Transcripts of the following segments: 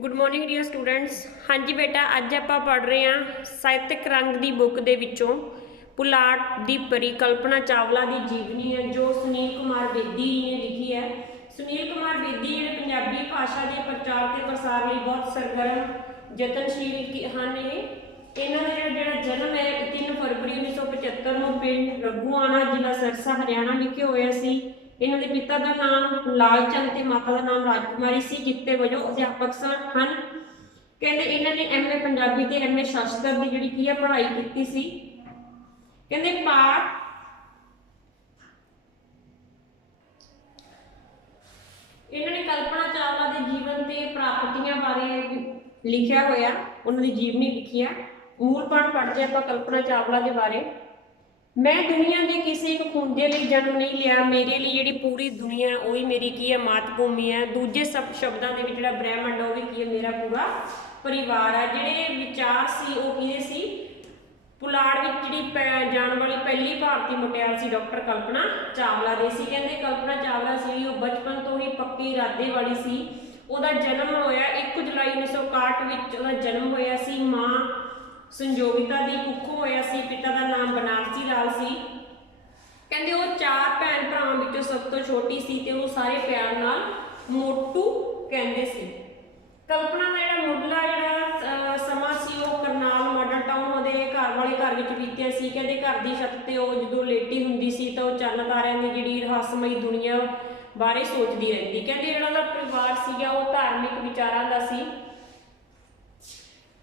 Good morning dear students. हाँ जी बेटा, अज आप पढ़ रहे हैं ਸਾਹਿਤਕ रंग की बुक दे विचों पुलाड़ दी परी कल्पना चावला की जीवनी है जो सुनील कुमार बेदी ने लिखी है। सुनील कुमार बेदी जो पंजाबी भाषा के प्रचार के प्रसार लिए बहुत सरगर्म यतनशील हैं। इन्हों का जो जन्म है 3 फरवरी 1975 को पिंड रघुआना जिला सिरसा हरियाणा विखे होया सी। इन्हों के पिता का नाम लाल चंद ते माता का नाम राजकुमारी सी, जिते वजों अध्यापक हैं। कहते इन्होंने MA पंजाबी ते MA शास्त्र की जिहड़ी की पढ़ाई की सी। कहते पाठ इन्होंने कल्पना चावला के जीवन के प्राप्तियों बारे लिखा होया, उन्होंने जीवनी लिखी है। मूल पाठ पढ़ते हैं कल्पना चावला के बारे। मैं दुनिया के किसी एक खूंजे लिए जन्म नहीं लिया, मेरे लिए जी पूरी दुनिया वही मेरी की है मातभूमि है। दूजे सब शब्दों के जो ब्रह्मंड वो भी की है मेरा पूरा परिवार है। जोड़े विचार से वो किए सी पुलाड़ में जी जाने वाली पहली भारतीय मुटियार सी डॉक्टर कल्पना चावला दे सी। कहते कल्पना चावला सी वो बचपन तो ही पक्के इरादे वाली सी। उसका जन्म होया 1 जुलाई 1961 में जन्म होया सी। माँ संजोगिता दी कुखों होया सी। पिता का नाम बनारसी लाल सी। कहते वो 4 भैन भरावां विचों सब तो छोटी सी ते वो सारे प्यार नाल मोटू कहते सी। कल्पना का जिहड़ा मुढ़ला जिहड़ा समा सी वो करनाल मॉडल टाउन उहदे घर वाले घर विच बीतिया सी। कहते घर की छत ते वो जदों लेटी हुंदी सी तां वो चंन तारियां दी जिहड़ी रहस्यमई दुनिया बारे सोचदी रहिंदी। कहते जिहड़ा उहदा परिवार सीगा वो धार्मिक विचारां दा सी।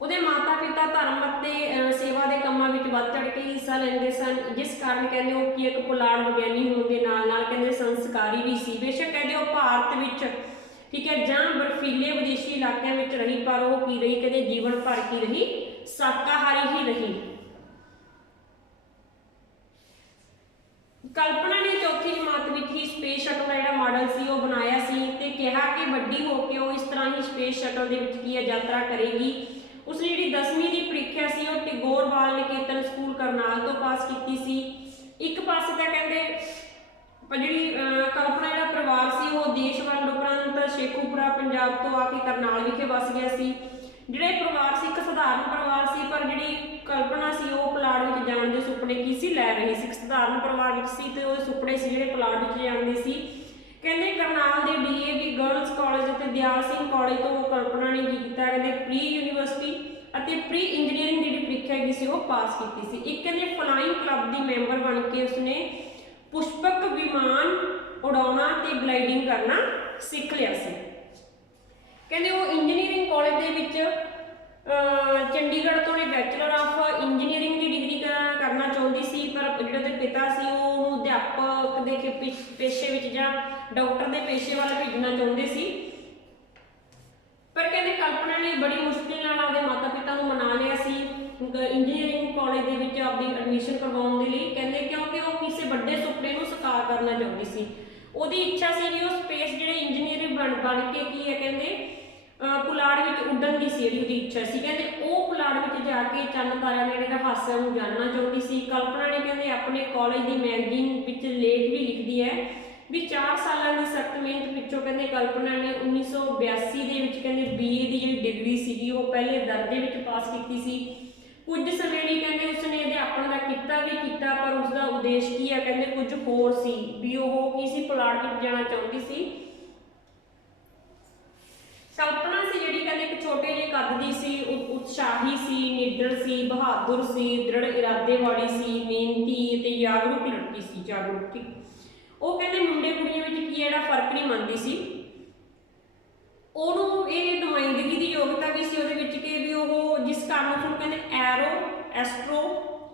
उहदे माता पिता धर्म ਅਤੇ सेवा के कामों में बढ़ चढ़ के हिस्सा लेंदे सन, जिस कारण कहते वो कि एक पुलाड़ विग्यानी होने के नाल कहते संस्कारी भी सी। बेशक कहते वो भारत विच ठीक है जां बर्फीले विदेशी इलाकों में रही, पर वो की रही कहते जीवन भर की रही शाकाहारी ही रही। कल्पना ने चौथी जमात में ही स्पेस शटल का जो मॉडल सी वो बनाया सी ते कहा कि वड्डी होकर वो इस तरह ही स्पेस शटल के विच की यात्रा करेगी। उसने जी 10वीं की परीक्षा सी वो टैगोर बाल निकेतन स्कूल करनाल तो पास की सी। एक पास तो कहते जी कल्पना जो परिवार से वो देश वंड उपरंत शेखूपुरा पंजाब तो आके करनाल विखे बस गया सी। जिहड़े परिवार से एक सधारण परिवार से, पर जी कल्पना से वो पुलाड़ में जाने के सुपने की सी लै रही सी। सधारण परिवार में सी तो सुपने से जिहड़े पुलाड़ में जाने सी। कहते करनाल के DAV गर्ल्स कॉलेज और दयाल सिंह कॉलेज तो कल्पना ने की किया कहते प्री यूनीवर्सिटी और प्री इंजीनियरिंग की परीक्षा है वो पास की सी। एक कहते फ्लाइंग क्लब की मैंबर बन के उसने पुष्पक विमान उड़ाना ते ग्लाइडिंग करना सीख लिया सी। कहते वो इंजीनियरिंग कॉलेज के चंडीगढ़ तो बैचलर ऑफ इंजीनियरिंग की डिग्री करना चाहती सी, पर जो पिता से वो अध्यापक के पेशे में या डॉक्टर के पेशे वाल भेजना चाहते सी। पर कहते कल्पना ने बड़ी मुश्किल अपने माता पिता को मना लिया सी इंजीनियरिंग कॉलेज के अपनी एडमिशन करवाने के लिए। कहते क्योंकि वो किसी बड़े सुपने को साकार करना चाहती सी। उसकी इच्छा सी भी वो स्पेस जो इंजीनियरिंग बन के की है कहते पुलाड़ में उड़न की सी उसकी इच्छा सी। कहते वो पुलाड़ में जाके चंन तारियां के रहस्यां को जानना चाहती सी। कल्पना ने कहते अपने कॉलेज की मैगजीन लेख भी लिखती है भी 4 सालों की सख्त मेहनत पिछों कहते कल्पना ने 1982 के BA की जी डिग्री सी वो पहले दर्जे में पास की सी। कुछ समय लिए कहते उसने अध्यापन का किता भी किया, पर उसका उद्देश्य की है कहते कुछ होर सी भी वो किसी पुलाड़ में जाना चाहती सी। कल्पना सी जी कहते एक छोटे जे कद की सी, उत्साही सी, निडर सी, बहादुर सी, दृढ़ इरादे वाली सी, मेहनती ते जागरूक लड़की सी। जागरूक वो कहते मुंडे कुड़ियों में की है फर्क नहीं मानती सी। उन्होंने ये नुमाइंदगी की योग्यता भी सी कि भी वो जिस कारण उसको कहते एरो एस्ट्रो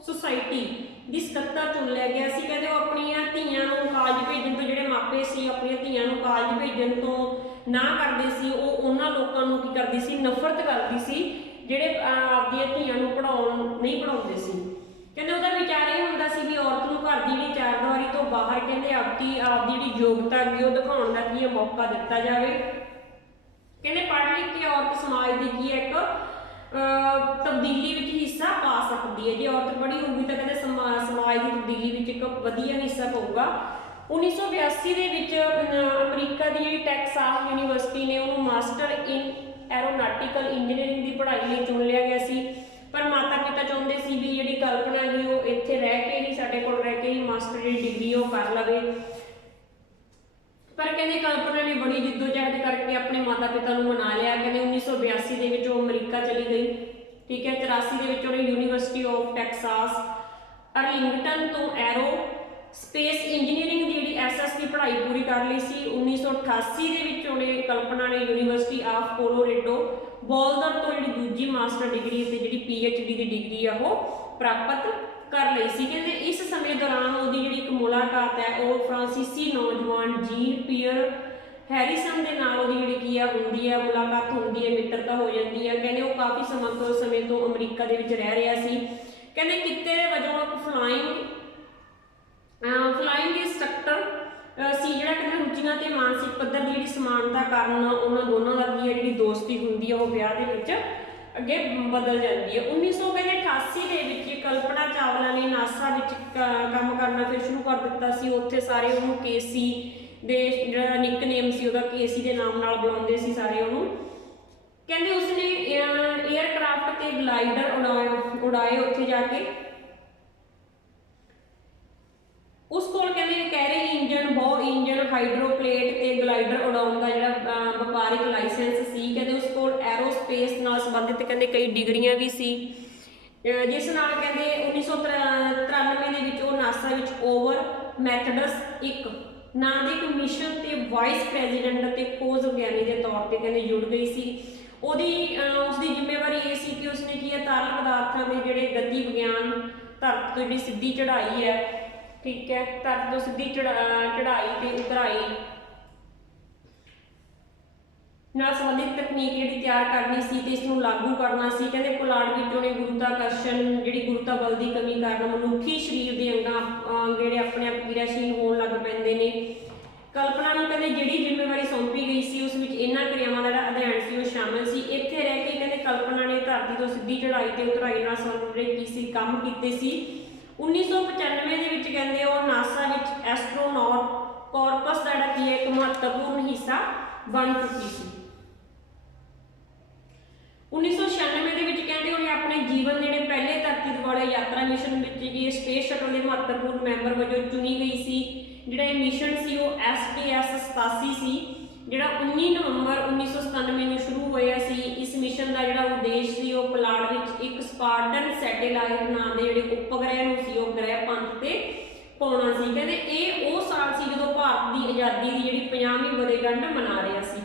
सोसाइटी की सदस्यता चुन लिया गया सी। कहते वो अपन धियां कॉलेज भेजन तो जोड़े मापे से अपन धियां कॉलेज भेजन तो ना करते सी, वो उन्होंने लोगों की करती सी नफरत करती सी जोड़े आपदियां धियां पढ़ाउण नहीं पढ़ाते सी। कहते उसका विचार ये होंदा सी भी औरत को घर की जी चार दीवारी तो बाहर कहते आपकी जी योग्यता है वो दिखाने का की मौका दिता जाए। कहते पढ़ लिख के औरत समाज की की एक तब्दीली में हिस्सा पा सकती है। जो औरत पढ़ी होगी तो कहते समाज की तब्दीली में एक वधिया हिस्सा पऊगा। 1982 के अमरीका की जी टैक्सास यूनीवर्सिटी ने उन्होंने master in aeronautics practical engineering ਦੀ ਪੜ੍ਹਾਈ ਲਈ ਚੁਣ ਲਿਆ ਗਿਆ ਸੀ। ਪਰ ਮਾਤਾ ਪਿਤਾ ਚਾਹੁੰਦੇ ਸੀ ਵੀ ਜਿਹੜੀ ਕਲਪਨਾ ਗੀ ਉਹ ਇੱਥੇ ਰਹਿ ਕੇ ਹੀ, ਸਾਡੇ ਕੋਲ ਰਹਿ ਕੇ ਹੀ ਮਾਸਟਰ ਦੀ ਡਿਗਰੀ ਉਹ ਕਰ ਲਵੇ। ਪਰ ਕਹਿੰਦੇ ਕਲਪਨਾ ਨੇ ਬੜੀ ਜਿੱਦੋਜਹਿਦ ਕਰਕੇ ਆਪਣੇ ਮਾਤਾ ਪਿਤਾ ਨੂੰ ਮਨਾ ਲਿਆ। ਕਹਿੰਦੇ 1982 ਦੇ ਵਿੱਚ ਉਹ ਅਮਰੀਕਾ ਚਲੀ ਗਈ, ਠੀਕ ਹੈ। 84 ਦੇ ਵਿੱਚ ਉਹਨੇ ਯੂਨੀਵਰਸਿਟੀ ਆਫ ਟੈਕਸਾਸ ਅਰਲਿੰਗਟਨ ਤੋਂ ਐਰੋ ਸਪੇਸ ਇੰਜੀਨੀਅਰਿੰਗ ਦੀ ਜਿਹੜੀ SS ਦੀ ਪੜ੍ਹਾਈ ਪੂਰੀ ਕਰ ਲਈ ਸੀ। 1988 ਦੇ ਵਿੱਚ ਉਹਨੇ ਕਲਪਨਾ ਨੇ ਯੂਨੀਵਰਸਿਟੀ ਆਫ ਕੋਲੋਰੇਡੋ ਬੋਲਦਰ ਤੋਂ ਜਿਹੜੀ ਦੂਜੀ ਮਾਸਟਰ ਡਿਗਰੀ ਤੇ ਜਿਹੜੀ PhD ਦੀ ਡਿਗਰੀ ਆ ਉਹ ਪ੍ਰਾਪਤ ਕਰ ਲਈ ਸੀ। ਕਹਿੰਦੇ ਇਸ ਸਮੇਂ ਦੌਰਾਨ ਉਹਦੀ ਜਿਹੜੀ ਇੱਕ ਮੁਲਾਕਾਤ ਹੈ ਉਹ ਫਰਾਂਸੀਸੀ ਨੌਜਵਾਨ ਜੀਨ ਪੀਅਰ ਹੈਰੀਸਨ ਦੇ ਨਾਲ ਉਹਦੀ ਜਿਹੜੀ ਕੀ ਆ ਹੁੰਦੀ ਹੈ, ਮੁਲਾਕਾਤ ਹੁੰਦੀ ਹੈ, ਮਿੱਤਰਤਾ ਹੋ ਜਾਂਦੀ ਹੈ। ਕਹਿੰਦੇ ਉਹ ਕਾਫੀ ਸਮੇਂ ਤੋਂ ਅਮਰੀਕਾ ਦੇ ਵਿੱਚ ਰਹਿ ਰਿਹਾ ਸੀ। ਕਹਿੰਦੇ ਕਿੱਤੇ ਦੇ ਵਜੋਂ ਇੱਕ ਫਲਾਈਂਗ ਇੰਸਟ੍ਰਕਟਰ ਸੀ ਜਿਹੜਾ ਕਹਿੰਦੇ ਰੁਚੀਆਂ ਤੇ ਮਾਨਸਿਕ ਪੱਧਰ ਦੀ ਜਿਹੜੀ ਸਮਾਨਤਾ ਕਾਰਨ ਉਹਨਾਂ ਦੋਨਾਂ ਦਾ ਕੀ ਹੈ ਜਿਹੜੀ ਦੋਸਤੀ ਹੁੰਦੀ ਹੈ ਉਹ ਵਿਆਹ ਦੇ ਵਿੱਚ ਅੱਗੇ ਬਦਲ ਜਾਂਦੀ ਹੈ। 1988 ਦੇ ਵਿੱਚ ਕਲਪਨਾ ਚਾਵਲਾ ਨੇ ਨਾਸਾ ਵਿੱਚ ਕੰਮ ਕਰਨਾ ਫਿਰ ਸ਼ੁਰੂ ਕਰ ਦਿੱਤਾ ਸੀ। ਉੱਥੇ ਸਾਰੇ ਉਹਨੂੰ ਕੇਸੀ ਦੇ ਜਿਹੜਾ ਨਿਕਨੇਮ ਸੀ ਉਹਦਾ ਕੇਸੀ ਦੇ ਨਾਮ ਨਾਲ ਬੁਲਾਉਂਦੇ ਸੀ ਸਾਰੇ ਉਹਨੂੰ। ਕਹਿੰਦੇ ਉਸਨੇ 에ਅਰਕ੍ਰਾਫਟ ਤੇ ਗਲਾਈਡਰ ਉਡਾਏ ਉੱਥੇ ਜਾ ਕੇ। ਉਸ ਕੋਲ ਕਹਿੰਦੇ ਕੈਰੀ ਇੰਜਨ, ਬੋ ਇੰਜਨ, ਹਾਈਡਰੋਪਲੇਟ ਤੇ ਗਲਾਈਡਰ ਉਡਾਉਣ ਦਾ ਜਿਹੜਾ ਵਪਾਰਿਕ ਲਾਇਸੈਂਸ ਸੀ। ਕਹਿੰਦੇ ਉਸ ਕੋਲ ਐਰੋਸਪੇਸ ਨਾਲ ਸੰਬੰਧਿਤ ਕਹਿੰਦੇ ਕਈ ਡਿਗਰੀਆਂ ਵੀ ਸੀ, ਜਿਸ ਨਾਲ ਕਹਿੰਦੇ 1993 ਦੇ ਵਿੱਚ ਉਹ ਨਾਸਾ ਵਿੱਚ ਓਵਰ ਮੈਥਡਸ 1 ਨਾਂ ਦੇ ਇੱਕ ਮਿਸ਼ਨ ਤੇ ਵਾਈਸ ਪ੍ਰੈਜ਼ੀਡੈਂਟ ਅਤੇ ਖੋਜ ਵਿਗਿਆਨੀ ਦੇ ਤੌਰ ਤੇ ਕਹਿੰਦੇ ਜੁੜ ਗਈ ਸੀ। ਉਸਦੀ ਜ਼ਿੰਮੇਵਾਰੀ ਇਹ ਸੀ ਕਿ ਉਸਨੇ ਕੀ ਹੈ ਤਰਲ ਪਦਾਰਥਾਂ ਦੇ ਜਿਹੜੇ ਗਤੀ ਵਿਗਿਆਨ, ਧਰਤੀ ਤੋਂ ਜਿਹੜੀ ਸਿੱਧੀ ਚੜ੍ਹਾਈ ਹੈ, ਠੀਕ ਹੈ, ਧਰਤੀ ਤੋਂ ਸਿੱਧੀ ਚੜ੍ਹਾਈ ਤੇ ਉਤਰਾਈ ਨਾਲ ਸੰਬੰਧਿਤ ਤਕਨੀਕ ਜਿਹੜੀ ਤਿਆਰ ਕਰਨੀ ਸੀ ਤੇ ਇਸ ਨੂੰ ਲਾਗੂ ਕਰਨਾ ਸੀ। ਕਹਿੰਦੇ ਪੁਲਾੜ ਵਿੱਚ ਉਹਨੇ ਗੁਰੂਤਾਕਰਸ਼ਣ ਜਿਹੜੀ ਗੁਰੂਤਾ ਬਲ ਦੀ ਕਮੀ ਕਾਰਨ ਮਨੁੱਖੀ ਸਰੀਰ ਦੇ ਅੰਗਾਂ ਜਿਹੜੇ ਆਪਣੇ ਆਪ ਕਿਰਿਆਸ਼ੀਲ ਹੋਣ ਲੱਗ ਪੈਂਦੇ ਨੇ। ਕਲਪਨਾ ਨੂੰ ਕਹਿੰਦੇ ਜਿਹੜੀ ਜ਼ਿੰਮੇਵਾਰੀ ਸੌਂਪੀ ਗਈ ਸੀ ਉਸ ਵਿੱਚ ਇਹਨਾਂ ਕਿਰਿਆਵਾਂ ਦਾ ਜਿਹੜਾ ਅਧਿਐਨ ਸੀ ਉਹ ਸ਼ਾਮਿਲ ਸੀ। ਇੱਥੇ ਰਹਿ ਕੇ ਕਹਿੰਦੇ ਕਲਪਨਾ ਨੇ ਧਰਤੀ ਤੋਂ ਸਿੱਧੀ ਚੜ੍ਹਾਈ ਤੇ ਉਤਰਾਈ ਨਾਲ ਸੰਬੰਧਿਤ ਜਿਹੜੇ ਕੰਮ ਕੀਤੇ ਸੀ। 1995 ਦੇ ਵਿੱਚ ਕਹਿੰਦੇ ਉਹ ਨਾਸਾ ਵਿੱਚ ਐਸਟਰੋਨੌਟ ਕਾਰਪਸ ਦਾ ਜਿਹੜਾ ਕੀ ਹੈ ਇੱਕ ਮਹੱਤਵਪੂਰਨ ਹਿੱਸਾ ਬਣ ਚੁੱਕੀ ਸੀ। 1996 ਦੇ ਵਿੱਚ ਕਹਿੰਦੇ ਉਹਨੇ ਆਪਣੇ ਜੀਵਨ ਦੇ ਜਿਹੜੇ ਪਹਿਲੇ ਧਰਤੀ ਦੁਆਲੇ ਯਾਤਰਾ ਮਿਸ਼ਨ ਵਿੱਚ ਇਹ ਸਪੇਸ ਸ਼ਟਲ ਦੇ ਮਹੱਤਵਪੂਰਨ ਮੈਂਬਰ ਵਜੋਂ ਚੁਣੀ ਗਈ ਸੀ। ਜਿਹੜਾ ਇਹ ਮਿਸ਼ਨ ਸੀ ਉਹ STS-87 ਸੀ, ਜਿਹੜਾ 19 ਨਵੰਬਰ 1997 ਨੂੰ ਸ਼ੁਰੂ ਹੋਇਆ ਸੀ। ਇਸ ਮਿਸ਼ਨ ਦਾ ਜਿਹੜਾ ਉਦੇਸ਼ ਸੀ ਉਹ ਪੁਲਾੜ ਵਿੱਚ ਇੱਕ ਸਪਾਰਟਨ ਸੈਟੇਲਾਈਟ ਨਾਂ ਦੇ ਜਿਹੜੇ ਉਪਗ੍ਰਹਿ ਨੂੰ ਸੀ ਉਹ ਗ੍ਰਹਿ ਪੰਥ ਤੇ ਪਾਉਣਾ ਸੀ। ਕਹਿੰਦੇ ਇਹ ਉਹ ਸਾਲ ਸੀ ਜਦੋਂ ਭਾਰਤ ਦੀ ਆਜ਼ਾਦੀ ਦੀ ਜਿਹੜੀ 50ਵੀਂ ਵਰ੍ਹੇਗੰਢ ਮਨਾ ਰਿਹਾ ਸੀ।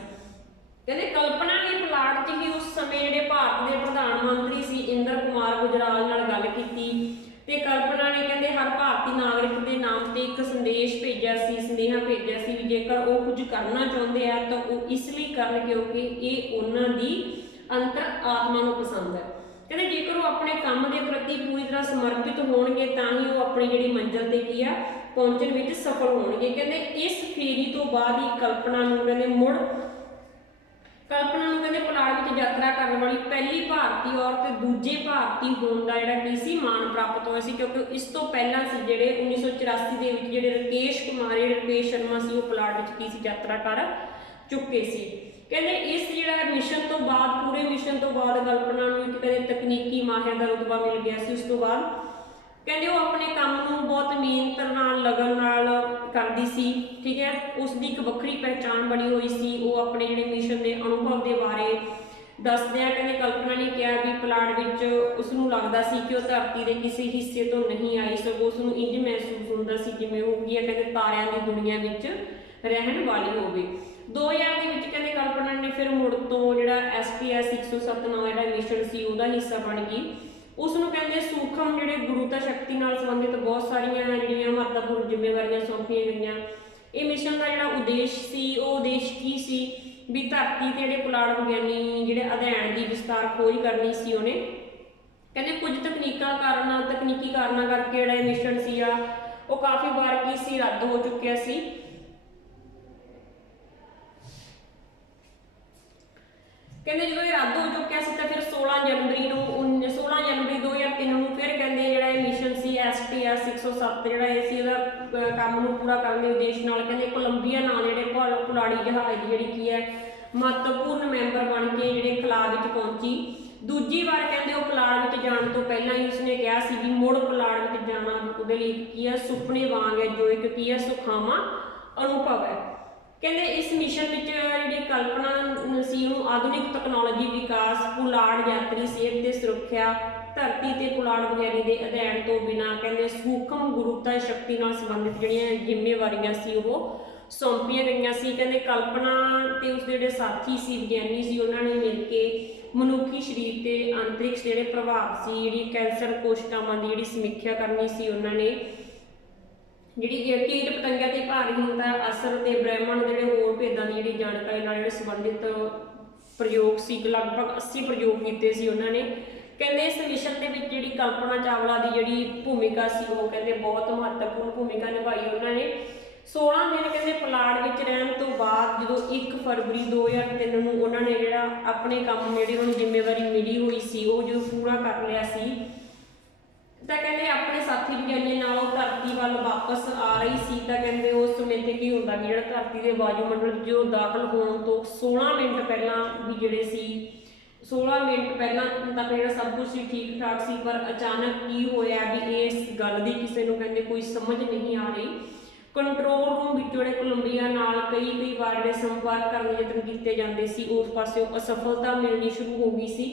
ਕਹਿੰਦੇ ਕਲਪਨਾ ਨੇ ਪੁਲਾੜ 'ਚ ਹੀ ਉਸ ਸਮੇਂ ਜਿਹੜੇ ਭਾਰਤ ਦੇ ਪ੍ਰਧਾਨ ਮੰਤਰੀ ਸੀ ਇੰਦਰ ਕੁਮਾਰ ਗੁਜਰਾਲ ਨਾਲ ਗੱਲ ਕੀਤੀ ਤੇ ਕਲਪਨਾ ਨੇ ਕਹਿੰਦੇ ਹਰ ਭਾਰਤੀ ਨਾਗਰਿਕ ਦੇ ਨਾਮ ਤੇ ਇੱਕ ਸੁਨੇਹਾ ਭੇਜਿਆ ਸੀ ਵੀ ਜੇਕਰ ਉਹ ਕੁਝ ਕਰਨਾ ਚਾਹੁੰਦੇ ਆ ਤਾਂ ਉਹ ਇਸ ਲਈ ਕਰਨ ਕਿਉਂਕਿ ਇਹ ਉਹਨਾਂ ਦੀ ਅੰਤਰ ਆਤਮਾ ਨੂੰ ਪਸੰਦ ਹੈ। ਕਹਿੰਦੇ ਜੇਕਰ ਉਹ ਆਪਣੇ ਕੰਮ ਦੇ ਪ੍ਰਤੀ ਪੂਰੀ ਤਰ੍ਹਾਂ ਸਮਰਪਿਤ ਹੋਣਗੇ ਤਾਂ ਹੀ ਉਹ ਆਪਣੀ ਜਿਹੜੀ ਮੰਜ਼ਿਲ ਤੇ ਕੀ ਆ ਪਹੁੰਚਣ ਵਿੱਚ ਸਫਲ ਹੋਣਗੇ। ਕਹਿੰਦੇ ਇਸ ਫੇਰੀ ਤੋਂ ਬਾਅਦ ਹੀ ਕਲਪਨਾ ਨੂੰ ਕਹਿੰਦੇ ਪੁਲਾੜ ਵਿੱਚ ਯਾਤਰਾ ਕਰਨ ਵਾਲੀ ਪਹਿਲੀ ਭਾਰਤੀ ਔਰਤ ਤੇ ਦੂਜੇ ਭਾਰਤੀ ਹੋਣ ਦਾ ਜਿਹੜਾ ਕੀ ਸੀ ਮਾਣ ਪ੍ਰਾਪਤ ਹੋਇਆ ਸੀ, ਕਿਉਂਕਿ ਇਸ ਤੋਂ ਪਹਿਲਾਂ ਸੀ ਜਿਹੜੇ 1984 ਦੇ ਵਿੱਚ ਜਿਹੜੇ ਰਕੇਸ਼ ਸ਼ਰਮਾ ਸੀ ਉਹ ਪੁਲਾੜ ਵਿੱਚ ਕੀ ਸੀ ਯਾਤਰਾ ਕਰ ਚੁੱਕੇ ਸੀ। ਕਹਿੰਦੇ ਇਸ ਜਿਹੜਾ ਮਿਸ਼ਨ ਤੋਂ ਬਾਅਦ ਪੂਰੇ ਮਿਸ਼ਨ ਤੋਂ ਬਾਅਦ ਕਲਪਨਾ ਨੂੰ ਇੱਕ ਕਹਿੰਦੇ ਤਕਨੀਕੀ ਮਾਹਿਰ ਦਾ ਰੁਤਬਾ ਮਿਲ ਗਿਆ ਸੀ। ਉਸ ਤੋਂ ਬਾਅਦ ਕਹਿੰਦੇ ਉਹ ਆਪਣੇ ਕੰਮ ਨੂੰ ਬਹੁਤ ਮਿਹਨਤ ਨਾਲ ਲਗਨ ਨਾਲ ਕਰਦੀ ਸੀ, ਠੀਕ ਹੈ। ਉਸ ਦੀ ਇੱਕ ਵੱਖਰੀ ਪਹਿਚਾਣ ਬਣੀ ਹੋਈ ਸੀ। ਉਹ ਆਪਣੇ ਜਿਹੜੇ ਮਿਸ਼ਨ ਦੇ ਅਨੁਭਵ ਦੇ ਬਾਰੇ ਦੱਸਦਿਆਂ ਕਹਿੰਦੇ ਕਲਪਨਾ ਨੇ ਕਿਹਾ ਵੀ ਪੁਲਾੜ ਵਿੱਚ ਉਸ ਨੂੰ ਲੱਗਦਾ ਸੀ ਕਿ ਉਹ ਧਰਤੀ ਦੇ ਕਿਸੇ ਹਿੱਸੇ ਤੋਂ ਨਹੀਂ ਆਈ, ਸਗੋਂ ਉਸ ਨੂੰ ਇੰਝ ਮਹਿਸੂਸ ਹੁੰਦਾ ਸੀ ਜਿਵੇਂ ਉਹ ਕੀ ਹੈ ਕਹਿੰਦੇ ਤਾਰਿਆਂ ਦੀ ਦੁਨੀਆ ਵਿੱਚ ਰਹਿਣ ਵਾਲੀ ਹੋਵੇ। 2000 ਦੇ ਵਿੱਚ ਕਹਿੰਦੇ ਕਲਪਨਾ ਨੇ ਫਿਰ ਮੁੜ ਤੋਂ ਜਿਹੜਾ STS-107 ਨਾਂ ਜਿਹੜਾ ਮਿਸ਼ਨ ਸੀ ਉਹਦਾ ਹਿੱਸਾ ਬਣ ਗਈ। ਉਸ ਨੂੰ ਕਹਿੰਦੇ ਸੂਖਮ ਜਿਹੜੇ ਗੁਰੂਤਾ ਸ਼ਕਤੀ ਨਾਲ ਸੰਬੰਧਿਤ ਬਹੁਤ ਸਾਰੀਆਂ ਜਿਹੜੀਆਂ ਮਹੱਤਵਪੂਰਨ ਜ਼ਿੰਮੇਵਾਰੀਆਂ ਸੌਂਪੀਆਂ ਗਈਆਂ। ਇਹ ਮਿਸ਼ਨ ਦਾ ਜਿਹੜਾ ਉਦੇਸ਼ ਸੀ ਉਹ ਉਦੇਸ਼ ਕੀ ਸੀ ਵੀ ਧਰਤੀ ਤੇ ਜਿਹੜੇ ਪੁਲਾੜ ਵਿਗਿਆਨੀ ਜਿਹੜੇ ਅਧਿਐਨ ਦੀ ਵਿਸਤਾਰ ਖੋਜ ਕਰਨੀ ਸੀ ਉਹਨੇ। ਕਹਿੰਦੇ ਕੁਝ ਤਕਨੀਕੀ ਕਾਰਨਾਂ ਕਰਕੇ ਜਿਹੜਾ ਇਹ ਮਿਸ਼ਨ ਸੀ ਉਹ ਕਾਫੀ ਵਾਰ ਕੀ ਸੀ ਰੱਦ ਹੋ ਚੁੱਕਿਆ ਸੀ। ਕਹਿੰਦੇ ਜਦੋਂ ਇਹ ਰੱਦ ਹੋ ਚੁੱਕਿਆ ਸੀ ਤਾਂ ਫਿਰ 16 ਜਨਵਰੀ 2003 ਨੂੰ ਫਿਰ ਕਹਿੰਦੇ ਜਿਹੜਾ ਇਹ ਮਿਸ਼ਨ ਸੀ STS-107 ਜਿਹੜਾ ਇਹ ਸੀ ਉਹਦਾ ਕੰਮ ਨੂੰ ਪੂਰਾ ਕਰਨ ਦੇ ਉਦੇਸ਼ ਨਾਲ ਕਹਿੰਦੇ ਕੋਲੰਬੀਆ ਨਾਲ ਜਿਹੜੇ ਪੁਲਾੜੀ ਜਹਾਜ਼ ਦੀ ਜਿਹੜੀ ਕੀ ਹੈ महत्वपूर्ण मैंबर बन के ਜਿਹੜੇ ਪੁਲਾੜ ਵਿੱਚ ਪਹੁੰਚੀ। ਦੂਜੀ ਵਾਰ ਕਹਿੰਦੇ ਉਹ ਪੁਲਾੜ ਵਿੱਚ ਜਾਣ ਤੋਂ ਪਹਿਲਾਂ ਹੀ ਉਸਨੇ ਕਿਹਾ ਸੀ ਵੀ ਮੁੜ ਪੁਲਾੜ ਵਿੱਚ ਜਾਣਾ ਉਹਦੇ ਲਈ ਕੀ ਹੈ ਸੁਪਨੇ ਵਾਂਗ ਹੈ, ਜੋ ਇੱਕ ਕੀ ਹੈ ਸੁਖਾਵਾਂ ਅਨੁਭਵ ਹੈ। ਕਹਿੰਦੇ ਇਸ ਮਿਸ਼ਨ ਵਿੱਚ ਜਿਹੜੀ ਕਲਪਨਾ ਸੀ ਉਹਨੂੰ ਆਧੁਨਿਕ ਤਕਨੋਲੋਜੀ ਵਿਕਾਸ, ਪੁਲਾੜ ਯਾਤਰੀ ਸਿਹਤ ਤੇ ਸੁਰੱਖਿਆ, ਧਰਤੀ ਤੇ ਪੁਲਾੜ ਵਿਗਿਆਨੀ ਦੇ ਅਧਿਐਨ ਤੋਂ ਬਿਨਾਂ ਕਹਿੰਦੇ ਸੂਖਮ ਗੁਰੂਤਾ ਸ਼ਕਤੀ ਨਾਲ ਸੰਬੰਧਿਤ ਜਿਹੜੀਆਂ ਜ਼ਿੰਮੇਵਾਰੀਆਂ ਸੀ ਉਹ ਸੌਂਪੀਆਂ ਗਈਆਂ ਸੀ। ਕਹਿੰਦੇ ਕਲਪਨਾ ਤੇ ਉਸਦੇ ਜਿਹੜੇ ਸਾਥੀ ਸੀ ਵਿਗਿਆਨੀ ਸੀ ਉਹਨਾਂ ਨੇ ਮਿਲ ਕੇ ਮਨੁੱਖੀ ਸਰੀਰ ਤੇ ਅੰਤਰਿਕਸ਼ ਜਿਹੜੇ ਪ੍ਰਭਾਵ ਸੀ, ਜਿਹੜੀ ਕੈਂਸਰ ਕੋਸ਼ਿਕਾਵਾਂ ਦੀ ਜਿਹੜੀ ਸਮੀਖਿਆ ਕਰਨੀ ਸੀ ਉਹਨਾਂ ਨੇ, ਜਿਹੜੀ ਕੀਟ ਪਤੰਗਾਂ ਤੇ ਭਾਰੀਹੀਣਤਾ ਅਸਰ ਤੇ ਬ੍ਰਹਿਮੰਡ ਦੇ ਜਿਹੜੇ ਹੋਰ ਭੇਦਾਂ ਦੀ ਜਿਹੜੀ ਜਾਣਕਾਰੀ ਨਾਲ ਜਿਹੜੇ ਸੰਬੰਧਿਤ ਪ੍ਰਯੋਗ ਸੀ, ਲਗਭਗ 80 ਪ੍ਰਯੋਗ ਕੀਤੇ ਸੀ ਉਹਨਾਂ ਨੇ। ਕਹਿੰਦੇ ਇਸ ਮਿਸ਼ਨ ਦੇ ਵਿੱਚ ਜਿਹੜੀ ਕਲਪਨਾ ਚਾਵਲਾ ਦੀ ਜਿਹੜੀ ਭੂਮਿਕਾ ਸੀ ਉਹ ਕਹਿੰਦੇ ਬਹੁਤ ਮਹੱਤਵਪੂਰਨ ਭੂਮਿਕਾ ਨਿਭਾਈ ਉਹਨਾਂ ਨੇ। 16 ਦਿਨ ਕਹਿੰਦੇ ਪੁਲਾੜ ਵਿੱਚ ਰਹਿਣ ਤੋਂ ਬਾਅਦ ਜਦੋਂ 1 ਫਰਵਰੀ 2003 ਨੂੰ ਉਹਨਾਂ ਨੇ ਜਿਹੜਾ ਆਪਣੇ ਕੰਮ ਜਿਹੜੀ ਉਹਨਾਂ ਨੂੰ ਜ਼ਿੰਮੇਵਾਰੀ ਮਿਲੀ ਹੋਈ ਸੀ ਉਹ ਜਦੋਂ ਪੂਰਾ ਕਰ ਲਿਆ ਸੀ ਤਾਂ ਕਹਿੰਦੇ ਆਪਣੇ ਸਾਥੀ ਵਿਗਿਆਨੀਆਂ ਨਾਲ ਉਹ ਧਰਤੀ ਵੱਲ ਵਾਪਸ ਆ ਰਹੀ ਸੀ। ਤਾਂ ਕਹਿੰਦੇ ਉਸ ਸਮੇਂ ਤੇ ਕੀ ਹੁੰਦਾ ਕਿ ਜਿਹੜਾ ਧਰਤੀ ਦੇ ਵਾਯੂਮੰਡਲ ਜੋ ਦਾਖਲ ਹੋਣ ਤੋਂ 16 ਮਿੰਟ ਪਹਿਲਾਂ ਵੀ ਜਿਹੜੇ ਸੀ 16 ਮਿੰਟ ਪਹਿਲਾਂ ਤੱਕ ਜਿਹੜਾ ਸਭ ਕੁਝ ਸੀ ਠੀਕ ਠਾਕ ਸੀ, ਪਰ ਅਚਾਨਕ ਕੀ ਹੋਇਆ ਵੀ ਇਸ ਗੱਲ ਦੀ ਕਿਸੇ ਨੂੰ ਕਹਿੰਦੇ ਕੋਈ ਸਮਝ ਨਹੀਂ ਆ ਰਹੀ। ਕੰਟਰੋਲ ਰੂਮ ਵਿੱਚ ਜਿਹੜੇ ਕੋਲੰਬੀਆ ਨਾਲ ਕਈ ਵਾਰ ਜਿਹੜੇ ਸੰਪਰਕ ਕਰਨ ਦੇ ਯਤਨ ਕੀਤੇ ਜਾਂਦੇ ਸੀ ਉਸ ਪਾਸੇ ਅਸਫਲਤਾ ਮਿਲਣੀ ਸ਼ੁਰੂ ਹੋ ਗਈ ਸੀ।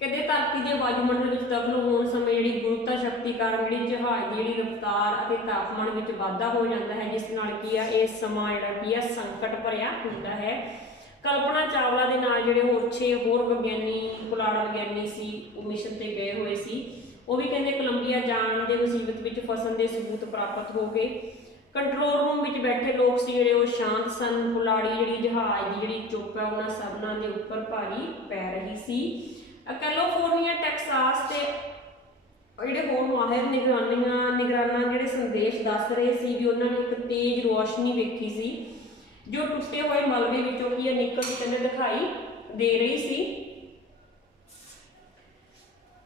ਕਹਿੰਦੇ ਧਰਤੀ ਦੇ ਵਾਯੂਮੰਡਲ ਵਿੱਚ ਦਖਲ ਹੋਣ ਸਮੇਂ ਜਿਹੜੀ ਗੁਰੂਤਾ ਸ਼ਕਤੀ ਕਾਰਨ ਜਿਹੜੀ ਜਹਾਜ਼ ਦੀ ਜਿਹੜੀ ਰਫ਼ਤਾਰ ਅਤੇ ਤਾਪਮਾਨ ਵਿੱਚ ਵਾਧਾ ਹੋ ਜਾਂਦਾ ਹੈ, ਜਿਸ ਨਾਲ ਕੀ ਆ ਇਹ ਸਮਾਂ ਜਿਹੜਾ ਕੀ ਆ ਸੰਕਟ ਭਰਿਆ ਹੁੰਦਾ ਹੈ। ਕਲਪਨਾ ਚਾਵਲਾ ਦੇ ਨਾਲ ਜਿਹੜੇ ਹੋਰ 6 ਹੋਰ ਵਿਗਿਆਨੀ ਪੁਲਾੜ ਵਿਗਿਆਨੀ ਸੀ ਉਹ ਮਿਸ਼ਨ ਤੇ ਗਏ ਹੋਏ ਸੀ, ਉਹ ਵੀ ਕਹਿੰਦੇ ਕੋਲੰਬੀਆ ਜਾਣ ਦੇ ਮੁਸੀਬਤ ਵਿੱਚ ਫਸਣ ਦੇ ਸਬੂਤ ਪ੍ਰਾਪਤ ਹੋ ਗਏ। ਕੰਟਰੋਲ ਰੂਮ ਵਿੱਚ ਬੈਠੇ ਲੋਕ ਸੀ ਜਿਹੜੇ ਉਹ ਸ਼ਾਂਤ ਸਨ। ਪੁਲਾੜੀ ਜਿਹੜੀ ਜਹਾਜ਼ ਦੀ ਜਿਹੜੀ ਚੁੱਪ ਹੈ ਉਹਨਾਂ ਸਭਨਾਂ ਦੇ ਉੱਪਰ ਭਾਰੀ ਪੈ ਰਹੀ ਸੀ। ਕੈਲੀਫੋਰਨੀਆ, ਟੈਕਸਾਸ ਤੇ ਜਿਹੜੇ ਹੋਰ ਮਾਹਿਰ ਨਿਗਰਾਨਾਂ ਜਿਹੜੇ ਸੰਦੇਸ਼ ਦੱਸ ਰਹੇ ਸੀ ਵੀ ਉਹਨਾਂ ਨੇ ਇੱਕ ਤੇਜ਼ ਰੋਸ਼ਨੀ ਵੇਖੀ ਸੀ ਜੋ ਟੁੱਟੇ ਹੋਏ ਮਲਬੇ ਵਿੱਚੋਂ ਕੀ ਨਿਕਲਦੀ ਕਹਿੰਦੇ ਦਿਖਾਈ ਦੇ ਰਹੀ ਸੀ।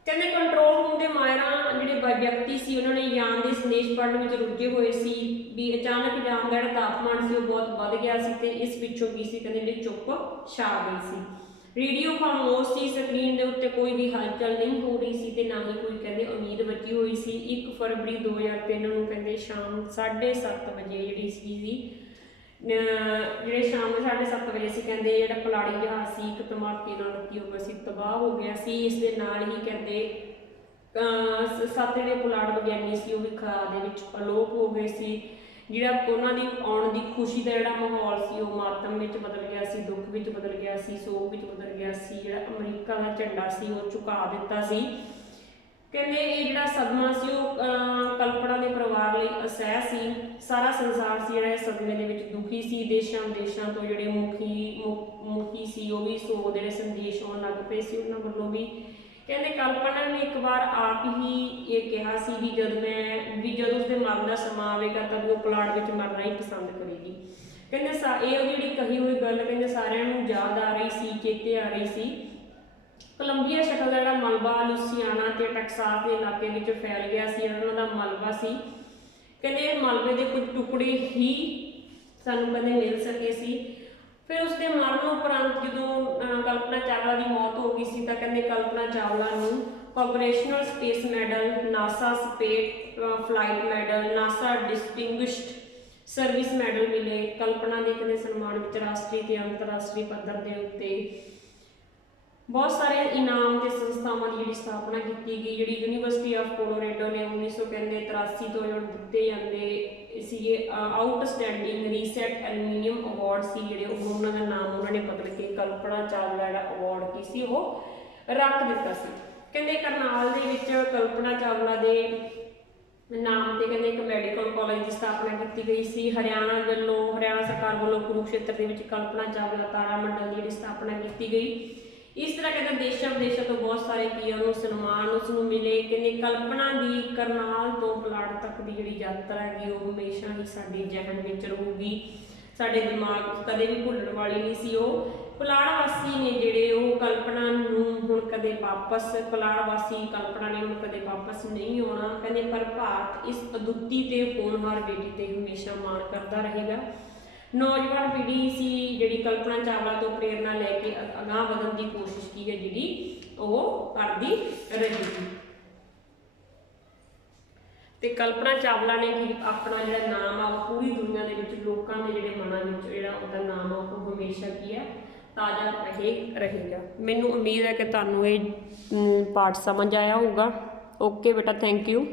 ਕਹਿੰਦੇ ਕੰਟਰੋਲ ਰੂਮ ਦੇ ਮਾਹਿਰਾਂ ਜਿਹੜੇ ਵਿਅਕਤੀ ਸੀ ਉਹਨਾਂ ਨੇ ਯਾਨ ਦੇ ਸੰਦੇਸ਼ ਪੜ੍ਹਨ ਵਿੱਚ ਰੁੱਝੇ ਹੋਏ ਸੀ ਵੀ ਅਚਾਨਕ ਯਾਨ ਦਾ ਜਿਹੜਾ ਤਾਪਮਾਨ ਸੀ ਉਹ ਬਹੁਤ ਵੱਧ ਗਿਆ ਸੀ ਤੇ ਇਸ ਪਿੱਛੋਂ ਕੀ ਸੀ ਕਹਿੰਦੇ ਜਿਹੜੀ ਚੁੱਪ ਛਾ ਗਈ ਸੀ। ਰੇਡੀਓ ਖਾਮੋਸ਼ ਸੀ, ਸਕਰੀਨ ਦੇ ਉੱਤੇ ਕੋਈ ਵੀ ਹਲਚਲ ਨਹੀਂ ਹੋ ਰਹੀ ਸੀ ਤੇ ਨਾ ਹੀ ਕੋਈ ਕਹਿੰਦੇ ਉਮੀਦ ਬਚੀ ਹੋਈ ਸੀ। 1 ਫਰਵਰੀ 2003 ਨੂੰ ਕਹਿੰਦੇ ਸ਼ਾਮ 7:30 ਵਜੇ ਜਿਹੜੀ ਸੀ ਜਿਹੜੇ ਸ਼ਾਮ ਦੇ 7:30 ਵਜੇ ਸੀ ਕਹਿੰਦੇ ਜਿਹੜਾ ਪੁਲਾੜੀ ਜਹਾਜ਼ ਸੀ ਇੱਕ ਧਮਾਕੇ ਨਾਲ ਕੀ ਹੋ ਗਿਆ ਸੀ, ਤਬਾਹ ਹੋ ਗਿਆ ਸੀ। ਇਸ ਦੇ ਨਾਲ ਹੀ ਕਹਿੰਦੇ 7 ਜਿਹੜੇ ਪੁਲਾੜ ਵਿਗਿਆਨੀ ਸੀ ਉਹ ਵੀ ਖਿਆਲ ਦੇ ਵਿੱਚ ਅਲੋਪ ਹੋ ਗਏ ਸੀ। ਜਿਹੜਾ ਉਹਨਾਂ ਦੀ ਆਉਣ ਦੀ ਖੁਸ਼ੀ ਦਾ ਜਿਹੜਾ ਮਾਹੌਲ ਸੀ ਉਹ ਮਾਤਮ ਵਿੱਚ ਬਦਲ ਗਿਆ ਸੀ, ਦੁੱਖ ਵਿੱਚ ਬਦਲ ਗਿਆ ਸੀ, ਸੋਗ ਵਿੱਚ ਬਦਲ ਗਿਆ ਸੀ। ਜਿਹੜਾ ਅਮਰੀਕਾ ਦਾ ਝੰਡਾ ਸੀ ਉਹ ਝੁਕਾ ਦਿੱਤਾ ਸੀ। ਕਹਿੰਦੇ ਇਹ ਜਿਹੜਾ ਸਦਮਾ ਸੀ ਉਹ ਕਲਪਨਾ ਦੇ ਪਰਿਵਾਰ ਲਈ ਅਸਹਿ ਸੀ। ਸਾਰਾ ਸੰਸਾਰ ਸੀ ਜਿਹੜਾ ਇਸ ਸਦਮੇ ਦੇ ਵਿੱਚ ਦੁਖੀ ਸੀ। ਦੇਸ਼ਾਂ ਤੋਂ ਜਿਹੜੇ ਮੁਖੀ ਸੀ ਉਹ ਵੀ ਸੋਗ ਦੇ ਸੰਦੇਸ਼ ਆਉਣ ਲੱਗ ਪਏ ਸੀ ਉਹਨਾਂ ਵੱਲੋਂ ਵੀ। ਕਹਿੰਦੇ ਕਲਪਨਾ ਨੇ ਇੱਕ ਵਾਰ ਆਪ ਹੀ ਇਹ ਕਿਹਾ ਸੀ ਵੀ ਜਦੋਂ ਉਸਦੇ ਮਰਨ ਦਾ ਸਮਾਂ ਆਵੇਗਾ ਤਾਂ ਉਹ ਪੁਲਾੜ ਵਿੱਚ ਮਰਨਾ ਹੀ ਪਸੰਦ ਕਰੇਗੀ। ਕਹਿੰਦੇ ਇਹ ਉਹਦੀ ਜਿਹੜੀ ਕਹੀ ਹੋਈ ਗੱਲ ਕਹਿੰਦੇ ਸਾਰਿਆਂ ਨੂੰ ਯਾਦ ਆ ਰਹੀ ਸੀ, ਚੇਤੇ ਆ ਰਹੀ ਸੀ। ਕੋਲੰਬੀਆ ਸ਼ਟਲ ਦਾ ਜਿਹੜਾ ਮਲਬਾ ਲੁਸੀਆਨਾ ਤੇ ਟੈਕਸਾਸ ਦੇ ਇਲਾਕੇ ਵਿੱਚ ਫੈਲ ਗਿਆ ਸੀ, ਉਹਨਾਂ ਦਾ ਮਲਬਾ ਸੀ। ਕਹਿੰਦੇ ਮਲਬੇ ਦੇ ਕੁਝ ਟੁਕੜੇ ਹੀ ਸਾਨੂੰ ਕਹਿੰਦੇ ਮਿਲ ਸਕੇ ਸੀ। ਫਿਰ ਉਸਦੇ ਮਰਨ ਉਪਰੰਤ ਜਦੋਂ ਕਲਪਨਾ ਚਾਵਲਾ ਦੀ ਮੌਤ ਹੋ ਗਈ ਸੀ ਤਾਂ ਕਹਿੰਦੇ ਕਲਪਨਾ ਚਾਵਲਾ ਨੂੰ corporational space medal, NASA space flight medal, NASA distinguished service medal ਮਿਲੇ। ਕਲਪਨਾ ਦੇ ਕਹਿੰਦੇ ਸਨਮਾਨ ਵਿੱਚ ਰਾਸ਼ਟਰੀ ਤੇ ਅੰਤਰਰਾਸ਼ਟਰੀ ਪੱਧਰ ਦੇ ਉੱਤੇ ਬਹੁਤ ਸਾਰੇ ਇਨਾਮ ਤੇ ਸੰਸਥਾਵਾਂ ਦੀ ਜਿਹੜੀ ਸਥਾਪਨਾ ਕੀਤੀ ਗਈ। ਜਿਹੜੀ ਯੂਨੀਵਰਸਿਟੀ ਆਫ ਕੋਲੋਰਾਡੋ ਨੇ 1983 ਤੋਂ ਦਿੱਤੇ ਜਾਂਦੇ ਸੀਗੇ ਆਊਟਸਟੈਂਡਿੰਗ ਰੀਸੈਟ ਐਲੂਮੀਨੀਅਮ ਅਵਾਰਡ ਸੀ ਜਿਹੜੇ ਉਹਨਾਂ ਦਾ ਨਾਮ ਉਹਨਾਂ ਨੇ ਬਦਲ ਕੇ ਕਲਪਨਾ ਚਾਵਲਾ ਜਿਹੜਾ ਅਵਾਰਡ ਕੀ ਸੀ ਉਹ ਰੱਖ ਦਿੱਤਾ ਸੀ। ਕਹਿੰਦੇ ਕਰਨਾਲ ਦੇ ਵਿੱਚ ਕਲਪਨਾ ਚਾਵਲਾ ਦੇ ਨਾਮ ਤੇ ਕਹਿੰਦੇ ਇੱਕ ਮੈਡੀਕਲ ਕਾਲਜ ਦੀ ਸਥਾਪਨਾ ਕੀਤੀ ਗਈ ਸੀ। ਹਰਿਆਣਾ ਸਰਕਾਰ ਵੱਲੋਂ ਕੁਰੂਕਸ਼ੇਤਰ ਦੇ ਵਿੱਚ ਕਲਪਨਾ ਚਾਵਲਾ ਤਾਰਾ ਮੰਡਲ ਦੀ ਜਿਹੜੀ ਸਥਾਪਨਾ ਕੀਤੀ ਗਈ। ਇਸ ਤਰ੍ਹਾਂ ਕਹਿੰਦੇ ਦੇਸ਼ਾਂ ਵਿਦੇਸ਼ਾਂ ਤੋਂ ਬਹੁਤ ਸਾਰੇ ਕੀ ਉਹਨੂੰ ਸਨਮਾਨ ਉਸਨੂੰ ਮਿਲੇ। ਕਹਿੰਦੇ ਕਲਪਨਾ ਦੀ ਕਰਨਾਲ ਤੋਂ ਪੁਲਾੜ ਤੱਕ ਦੀ ਜਿਹੜੀ ਯਾਤਰਾ ਹੈਗੀ ਉਹ ਹਮੇਸ਼ਾ ਹੀ ਸਾਡੇ ਜ਼ਿਹਨ ਵਿੱਚ ਰਹੂਗੀ, ਸਾਡੇ ਦਿਮਾਗ ਕਦੇ ਵੀ ਭੁੱਲਣ ਵਾਲੀ ਨਹੀਂ ਸੀ। ਉਹ ਪੁਲਾੜ ਵਾਸੀ ਨੇ ਜਿਹੜੇ ਉਹ ਕਲਪਨਾ ਨੂੰ ਹੁਣ ਕਦੇ ਵਾਪਸ ਪੁਲਾੜ ਵਾਸੀ ਕਲਪਨਾ ਨੇ ਹੁਣ ਕਦੇ ਵਾਪਸ ਨਹੀਂ ਆਉਣਾ। ਕਹਿੰਦੇ ਪਰ ਭਾਰਤ ਇਸ ਅਦੁੱਤੀ ਤੇ ਹੋਣਹਾਰ ਬੇਟੀ ਤੇ ਹਮੇਸ਼ਾ ਮਾਣ ਕਰਦਾ ਰਹੇਗਾ। ਨੌਜਵਾਨ ਪੀੜ੍ਹੀ ਸੀ ਜਿਹੜੀ ਕਲਪਨਾ ਚਾਵਲਾ ਤੋਂ ਪ੍ਰੇਰਨਾ ਲੈ ਕੇ ਅਗਾਂਹ ਵਧਣ ਦੀ ਕੋਸ਼ਿਸ਼ ਕੀ ਹੈ ਜਿਹੜੀ ਉਹ ਕਰਦੀ ਰਹੀ। ਤੇ ਕਲਪਨਾ ਚਾਵਲਾ ਨੇ ਕੀ ਆਪਣਾ ਜਿਹੜਾ ਨਾਮ ਆ ਉਹ ਪੂਰੀ ਦੁਨੀਆ ਦੇ ਵਿੱਚ ਲੋਕਾਂ ਦੇ ਜਿਹੜੇ ਮਨਾਂ ਵਿੱਚ ਜਿਹੜਾ ਉਹਦਾ ਨਾਮ ਆ ਉਹ ਹਮੇਸ਼ਾ ਕੀ ਹੈ ਤਾਜ਼ਾ ਰਹੇਗਾ। ਮੈਨੂੰ ਉਮੀਦ ਹੈ ਕਿ ਤੁਹਾਨੂੰ ਇਹ ਪਾਠ ਸਮਝ ਆਇਆ ਹੋਊਗਾ। ਓਕੇ ਬੇਟਾ, ਥੈਂਕ ਯੂ।